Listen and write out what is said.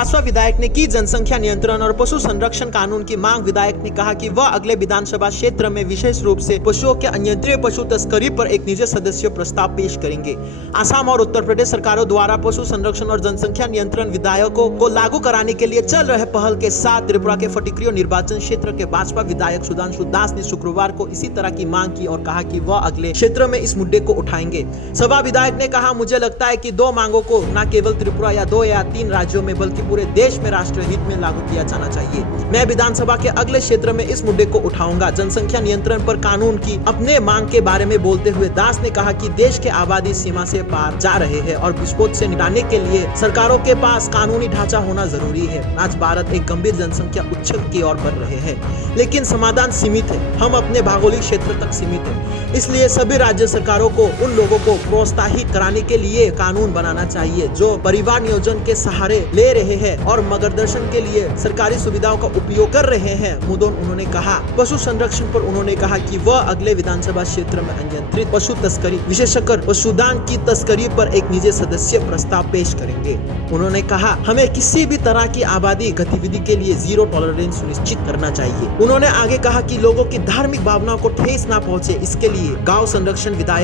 भाजपा विधायक ने की जनसंख्या नियंत्रण और पशु संरक्षण कानून की मांग। विधायक ने कहा कि वह अगले विधानसभा क्षेत्र में विशेष रूप से पशुओं के अनियंत्रित पशु तस्करी पर एक निजी सदस्य प्रस्ताव पेश करेंगे। असम और उत्तर प्रदेश सरकारों द्वारा पशु संरक्षण और जनसंख्या नियंत्रण विधेयकों को लागू कराने के लिए चल रहे पहल के साथ त्रिपुरा के फटिक्रियो निर्वाचन क्षेत्र के भाजपा विधायक सुधांशु दास ने शुक्रवार को इसी तरह की मांग की और कहा कि वह अगले क्षेत्र में इस मुद्दे को उठाएंगे। सभा विधायक ने कहा, मुझे लगता है कि दो मांगों को न केवल त्रिपुरा या 2 या 3 राज्यों में बल्कि पूरे देश में राष्ट्रीय हित में लागू किया जाना चाहिए। मैं विधानसभा के अगले क्षेत्र में इस मुद्दे को उठाऊंगा। जनसंख्या नियंत्रण पर कानून की अपने मांग के बारे में बोलते हुए दास ने कहा कि देश के आबादी सीमा से पार जा रहे हैं और विस्फोट से निपटने के लिए सरकारों के पास कानूनी ढांचा होना जरूरी है। आज भारत एक गंभीर जनसंख्या उच्छेद की ओर बढ़ रहे हैं, लेकिन समाधान सीमित है। हम अपने भौगोलिक क्षेत्र तक सीमित है, इसलिए सभी राज्य सरकारों को उन लोगों को प्रोत्साहित कराने के लिए कानून बनाना चाहिए जो परिवार नियोजन के सहारे ले रहे हैं और मार्गदर्शन के लिए सरकारी सुविधाओं का उपयोग कर रहे हैं। मुदोन उन्होंने कहा, पशु संरक्षण पर उन्होंने कहा कि वह अगले विधानसभा क्षेत्र में अनियंत्रित पशु तस्करी, विशेषकर पशुधन की तस्करी पर एक निजी सदस्य प्रस्ताव पेश करेंगे। उन्होंने कहा, हमें किसी भी तरह की आबादी गतिविधि के लिए जीरो टॉलरेंस सुनिश्चित करना चाहिए। उन्होंने आगे कहा कि लोगों की धार्मिक भावनाओं को ठेस न पहुंचे, इसके लिए गौ संरक्षण विधायक